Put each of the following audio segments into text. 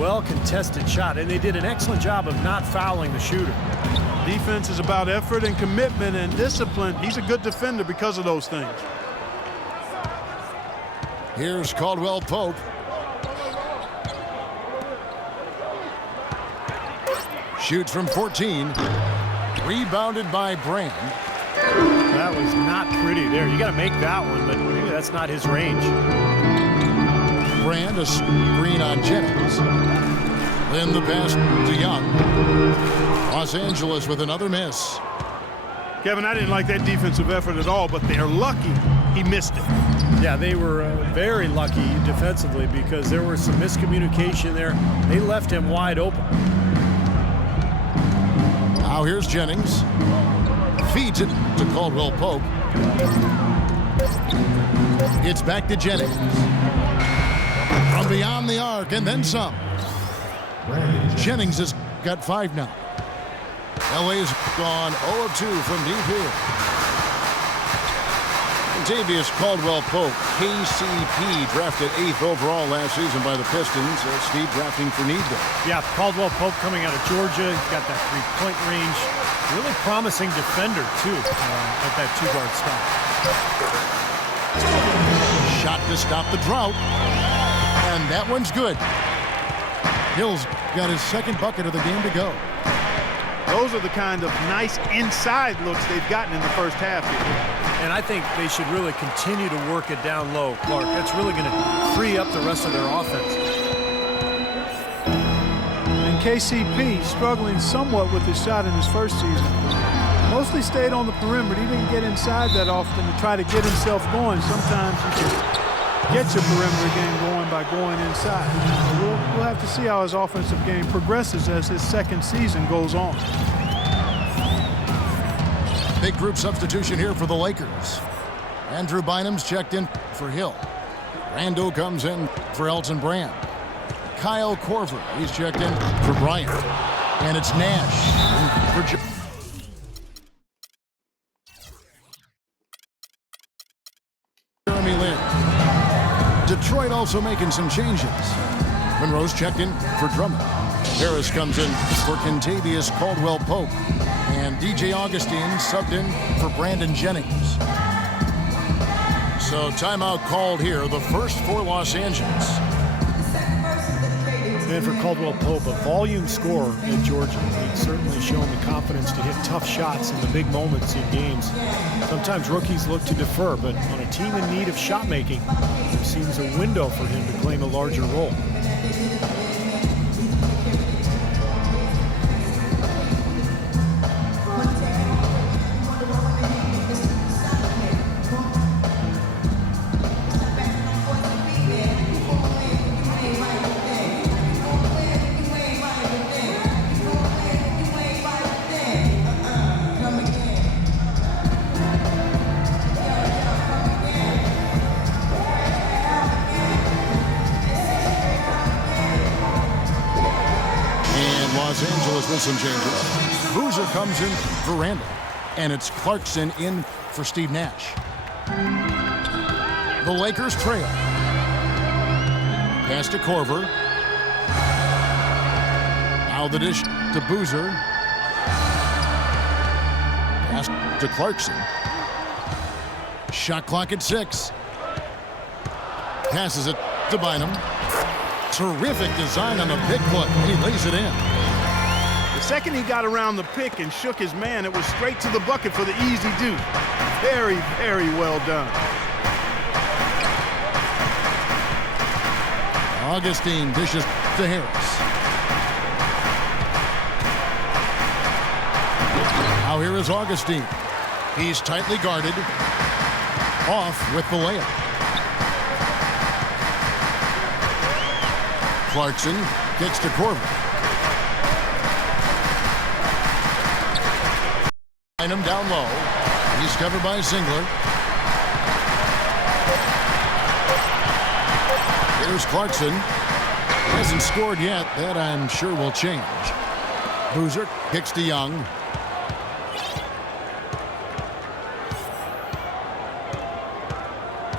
well-contested shot, and they did an excellent job of not fouling the shooter. Defense is about effort and commitment and discipline. He's a good defender because of those things. Here's Caldwell Pope. Shoots from 14. Rebounded by Brand. That was not pretty there. You got to make that one, but maybe that's not his range. Brand, a screen on Jennings. Then the pass to Young. Los Angeles with another miss. Kevin, I didn't like that defensive effort at all, but they're lucky he missed it. Yeah, they were very lucky defensively because there was some miscommunication there. They left him wide open. Now here's Jennings. Feeds it to Caldwell Pope. It's back to Jennings. From beyond the arc and then some. Jennings has got 5 now. LA's gone 0 of 2 from deep here. Contavious Caldwell Pope, KCP, drafted 8th overall last season by the Pistons. Steve drafting for need there. Yeah, Caldwell Pope coming out of Georgia. He's got that 3-point range. Really promising defender, too, at that 2-guard spot. Shot to stop the drought. And that one's good. Hill's got his 2nd bucket of the game to go. Those are the kind of nice inside looks they've gotten in the first half here. And I think they should really continue to work it down low, Clark. That's really going to free up the rest of their offense. And KCP struggling somewhat with his shot in his first season. Mostly stayed on the perimeter. He didn't get inside that often to try to get himself going. Sometimes you can get your perimeter game going by going inside. So we'll have to see how his offensive game progresses as his 2nd season goes on. Big group substitution here for the Lakers. Andrew Bynum's checked in for Hill. Randall comes in for Elton Brand. Kyle Korver, he's checked in for Bryant. And it's Nash for Jeremy Lin. Detroit also making some changes. Monroe's checked in for Drummond. Harris comes in for Contavious Caldwell Pope. And DJ Augustine subbed in for Brandon Jennings. So timeout called here, the first for Los Angeles. And for Caldwell Pope, a volume scorer at Georgia. He's certainly shown the confidence to hit tough shots in the big moments in games. Sometimes rookies look to defer, but on a team in need of shot making, there seems a window for him to claim a larger role. Los Angeles with some changes. Boozer comes in for Randall. And it's Clarkson in for Steve Nash. The Lakers trail. Pass to Korver. Now the dish to Boozer. Pass to Clarkson. Shot clock at 6. Passes it to Bynum. Terrific design on the pick foot. He lays it in. The second he got around the pick and shook his man, it was straight to the bucket for the easy do. Very, very well done. Augustine dishes to Harris. Now here is Augustine. He's tightly guarded. Off with the layup. Clarkson kicks to Korver. Him down low. He's covered by Singler. Here's Clarkson. Hasn't scored yet. That I'm sure will change. Boozer kicks to Young.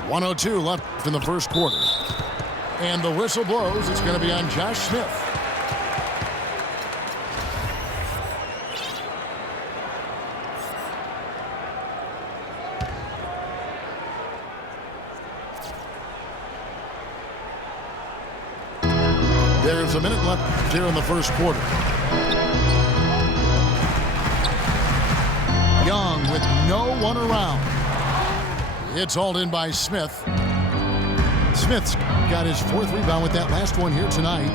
.102 left in the first quarter. And the whistle blows. It's going to be on Josh Smith. There's a minute left here in the first quarter. Young with no one around. It's hauled in by Smith. Smith's got his 4th rebound with that last one here tonight.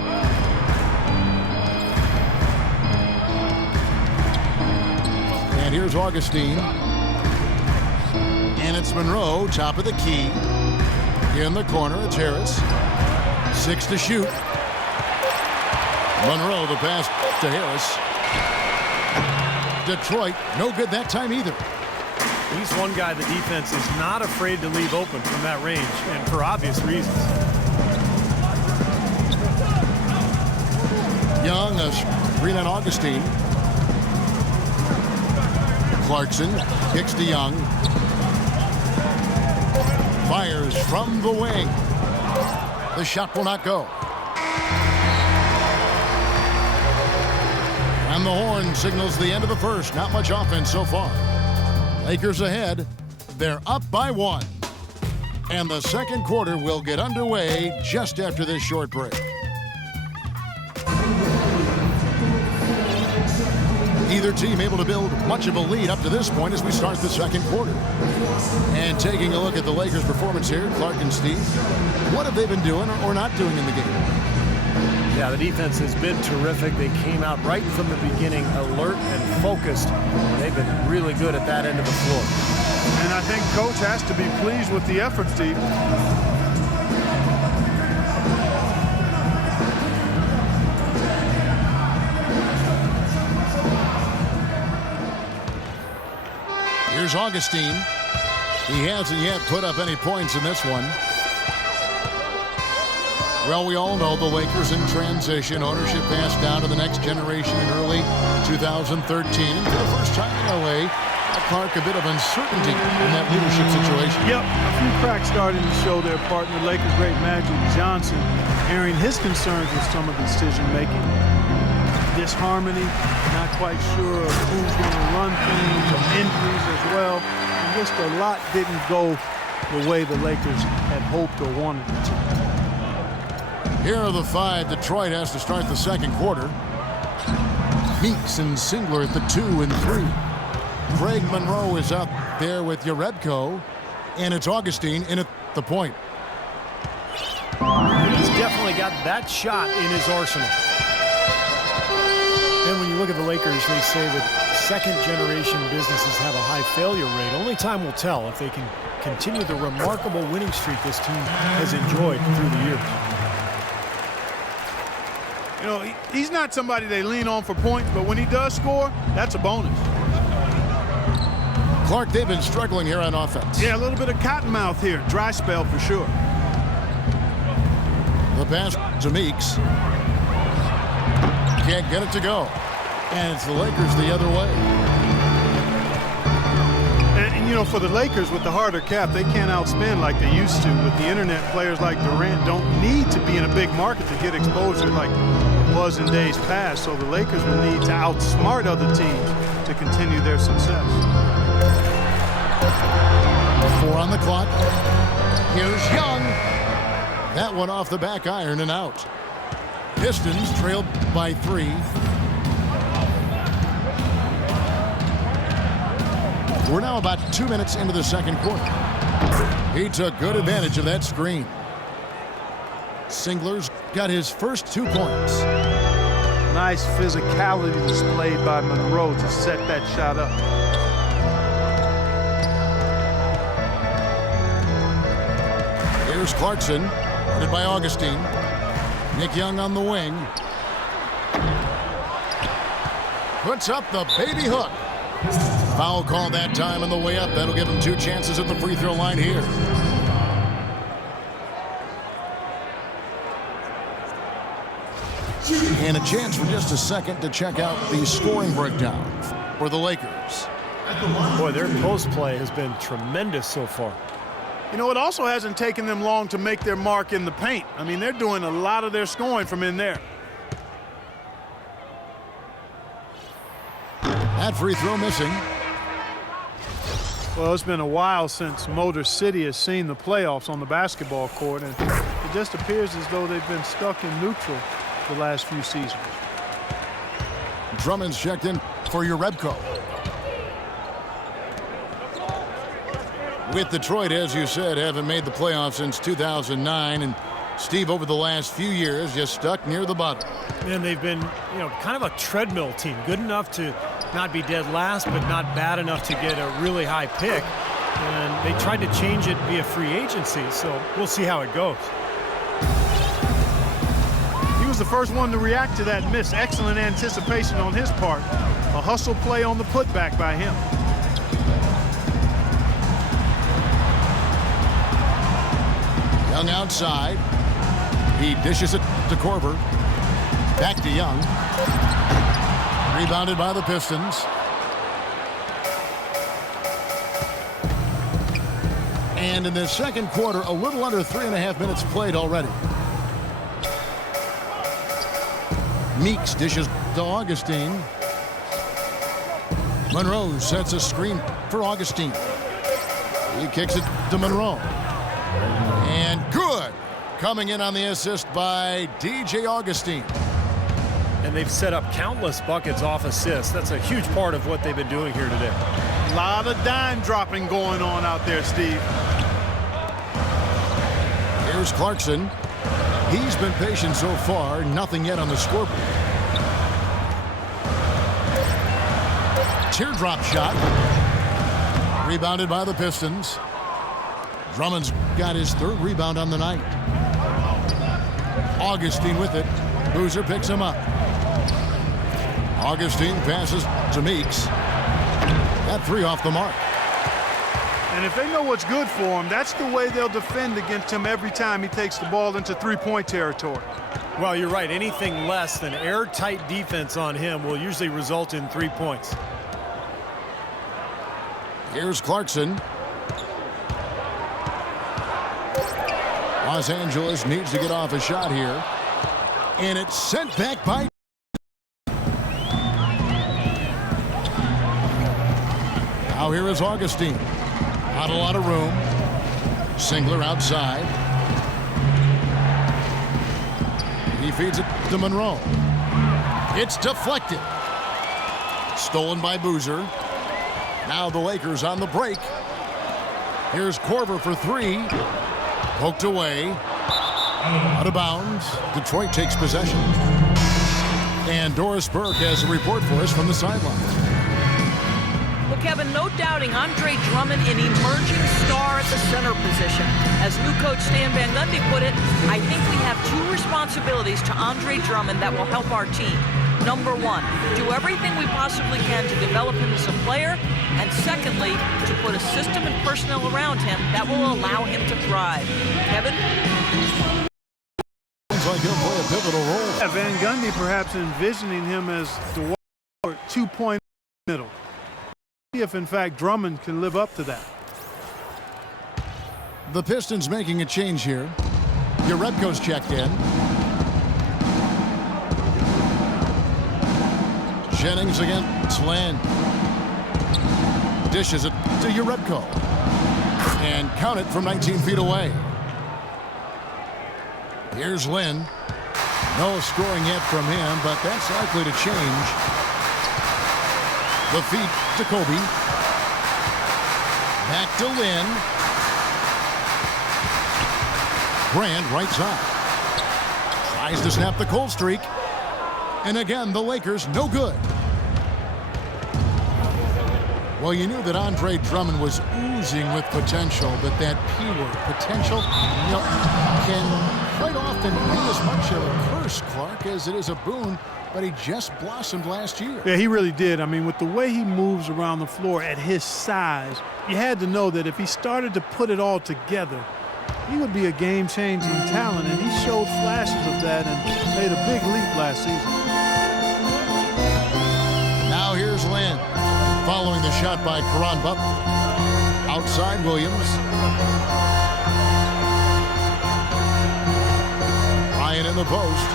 And here's Augustine. And it's Monroe, top of the key. In the corner, it's Harris. 6 to shoot. Monroe, the pass to Harris. Detroit, no good that time either. He's one guy the defense is not afraid to leave open from that range, and for obvious reasons. Young, a screen on Augustine. Clarkson kicks to Young. Fires from the wing. The shot will not go. And the horn signals the end of the first. Not much offense so far. Lakers ahead. They're up by 1. And the second quarter will get underway just after this short break. Neither team able to build much of a lead up to this point as we start the second quarter. And taking a look at the Lakers' performance here, Clark and Steve, what have they been doing or not doing in the game? Yeah, the defense has been terrific. They came out right from the beginning, alert and focused. They've been really good at that end of the floor. And I think Coach has to be pleased with the effort, Steve. Here's Augustine. He hasn't yet put up any points in this one. Well, we all know the Lakers in transition. Ownership passed down to the next generation in early 2013. And for the first time in LA, Clark, a bit of uncertainty in that leadership situation. Yep, a few cracks starting to show their partner, Lakers great Magic Johnson, airing his concerns with some of the decision-making. Disharmony, not quite sure of who's going to run things, some injuries as well. And just a lot didn't go the way the Lakers had hoped or wanted it to. Here are the 5 Detroit has to start the second quarter. Meeks and Singler at the 2 and 3. Craig Monroe is out there with Yarebko, and it's Augustine in at the point. He's definitely got that shot in his arsenal. And when you look at the Lakers, they say that second-generation businesses have a high failure rate. Only time will tell if they can continue the remarkable winning streak this team has enjoyed through the years. You know, he's not somebody they lean on for points, but when he does score, that's a bonus. Clark, they've been struggling here on offense. Yeah, a little bit of cottonmouth here. Dry spell for sure. The pass to Meeks. Can't get it to go. And it's the Lakers the other way. And you know, for the Lakers with the harder cap, they can't outspend like they used to. With the internet, players like Durant don't need to be in a big market to get exposure like it was in days past. So the Lakers will need to outsmart other teams to continue their success. 4 on the clock. Here's Young. That one off the back iron and out. Pistons trailed by 3. We're now about 2 minutes into the second quarter. He took good advantage of that screen. Singler's got his first 2 points. Nice physicality displayed by Monroe to set that shot up. Here's Clarkson, guarded by Augustine. Nick Young on the wing. Puts up the baby hook. Foul call that time on the way up. That'll give him 2 chances at the free throw line here. And a chance for just a second to check out the scoring breakdown for the Lakers. Boy, their post play has been tremendous so far. You know, it also hasn't taken them long to make their mark in the paint. I mean, they're doing a lot of their scoring from in there. That free throw missing. Well, it's been a while since Motor City has seen the playoffs on the basketball court, and it just appears as though they've been stuck in neutral the last few seasons. Drummond's checked in for Urebko. With Detroit, as you said, haven't made the playoffs since 2009, and Steve, over the last few years, just stuck near the bottom. And they've been, kind of a treadmill team. Good enough to not be dead last, but not bad enough to get a really high pick. And they tried to change it via free agency, so we'll see how it goes. He was the first one to react to that miss. Excellent anticipation on his part. A hustle play on the putback by him. Young outside. He dishes it to Korver. Back to Young. Rebounded by the Pistons. And in the second quarter, a little under 3.5 minutes played already. Meeks dishes to Augustine. Monroe sets a screen for Augustine. He kicks it to Monroe. And good. Coming in on the assist by DJ Augustine. And they've set up countless buckets off assists. That's a huge part of what they've been doing here today. A lot of dime dropping going on out there, Steve. Here's Clarkson. He's been patient so far. Nothing yet on the scoreboard. Teardrop shot. Rebounded by the Pistons. Drummond's got his third rebound on the night. Augustine with it. Boozer picks him up. Augustine passes to Meeks. That three off the mark. And if they know what's good for him, that's the way they'll defend against him every time he takes the ball into three-point territory. Well, you're right. Anything less than airtight defense on him will usually result in 3 points. Here's Clarkson. Los Angeles needs to get off a shot here. And it's sent back by... Now here is Augustine. Not a lot of room. Singler outside. He feeds it to Monroe. It's deflected. Stolen by Boozer. Now the Lakers on the break. Here's Korver for three. Poked away. Out of bounds. Detroit takes possession. And Doris Burke has a report for us from the sideline. Well, Kevin, no doubting Andre Drummond, an emerging star at the center position. As new coach Stan Van Gundy put it, I think we have two responsibilities to Andre Drummond that will help our team. Number one, do everything we possibly can to develop him as a player. And secondly, to put a system and personnel around him that will allow him to thrive. Kevin? Seems like he'll play a pivotal role. Yeah, Van Gundy perhaps envisioning him as the 2-point middle. See if, in fact, Drummond can live up to that. The Pistons making a change here. Urebko's checked in. Jennings against Land. Dishes it to Urebko. And count it from 19 feet away. Here's Lynn. No scoring yet from him, but that's likely to change. The feed to Kobe. Back to Lynn. Grant right side. Tries to snap the cold streak. And again, the Lakers no good. Well, you knew that Andre Drummond was oozing with potential, but that P word, potential, can quite often be as much of a curse, Clark, as it is a boon, but he just blossomed last year. Yeah, he really did. I mean, with the way he moves around the floor at his size, you had to know that if he started to put it all together, he would be a game-changing talent, and he showed flashes of that and made a big leap last season. Now here's Lynn, following the shot by Caron Butler. Outside Williams. Ryan in the post.